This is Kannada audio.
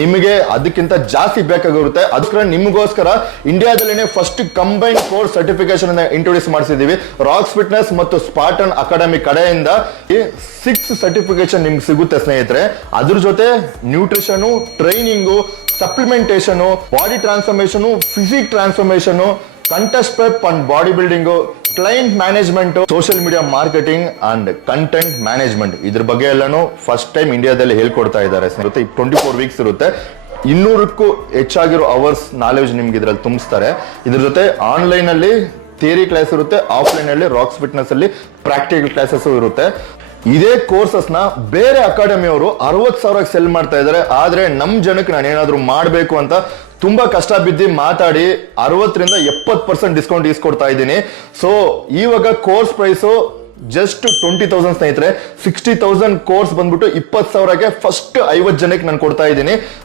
ನಿಮಗೆ ಅದಕ್ಕಿಂತ ಜಾಸ್ತಿ ಬೇಕಾಗಿರುತ್ತೆ. ಅದಕ್ಕೋಸ್ಕರ ನಿಮಗೋಸ್ಕರ ಇಂಡಿಯಾದಲ್ಲಿನೇ first combine course certification introduce ಮಾಡಿಸಿದೀವಿ. ರಾಕ್ಸ್ ಫಿಟ್ನೆಸ್ ಮತ್ತು ಸ್ಪಾರ್ಟನ್ ಅಕಾಡೆಮಿ ಕಡೆಯಿಂದ 6 ಸರ್ಟಿಫಿಕೇಶನ್ ನಿಮ್ಗೆ ಸಿಗುತ್ತೆ ಸ್ನೇಹಿತರೆ. ಅದ್ರ ಜೊತೆ nutrition, training, supplementation, body transformation, physique transformation, contest prep and body building, client management, social media marketing and content management, ಇದ್ರ ಬಗ್ಗೆ ಎಲ್ಲಾನು ಫಸ್ಟ್ ಟೈಮ್ ಇಂಡಿಯಾದಲ್ಲಿ ಹೇಳ್ಕೊಡ್ತಾ ಇದ್ದಾರೆ. 24 ವೀಕ್ಸ್ ಇರುತ್ತೆ. 200ಕ್ಕೂ ಹೆಚ್ಚಾಗಿರೋ ಅವರ್ಸ್ ನಾಲೆಜ್ ನಿಮ್ಗೆ ಇದ್ರಲ್ಲಿ ತುಂಬಿಸ್ತಾರೆ. ಇದ್ರ ಜೊತೆ ಆನ್ಲೈನ್ ಅಲ್ಲಿ ಥಿಯರಿ ಕ್ಲಾಸ್ ಇರುತ್ತೆ, ಆಫ್ಲೈನ್ ಅಲ್ಲಿ ರಾಕ್ಸ್ ಫಿಟ್ನೆಸ್ ಅಲ್ಲಿ ಪ್ರಾಕ್ಟಿಕಲ್ ಕ್ಲಾಸಸ್ ಇರುತ್ತೆ. ಇದೇ ಕೋರ್ಸಸ್ ನ ಬೇರೆ ಅಕಾಡೆಮಿ ಅವರು 60,000 ಸೆಲ್ ಮಾಡ್ತಾ ಇದ್ದಾರೆ. ಆದ್ರೆ ನಮ್ ಜನಕ್ಕೆ ನಾನು ಏನಾದ್ರು ಮಾಡ್ಬೇಕು ಅಂತ ತುಂಬಾ ಕಷ್ಟ ಬಿದ್ದು ಮಾತಾಡಿ 60% ಡಿಸ್ಕೌಂಟ್ ಇಸ್ಕೊಡ್ತಾ ಇದ್ದೀನಿ. ಸೊ ಇವಾಗ ಕೋರ್ಸ್ ಪ್ರೈಸು ಜಸ್ಟ್ 20,000 ಸ್ನೇಹಿತರೆ. 60,000 ಕೋರ್ಸ್ ಬಂದ್ಬಿಟ್ಟು 20,000ಗೆ ಫಸ್ಟ್ 50 ಜನಕ್ಕೆ ನಾನು ಕೊಡ್ತಾ ಇದ್ದೀನಿ.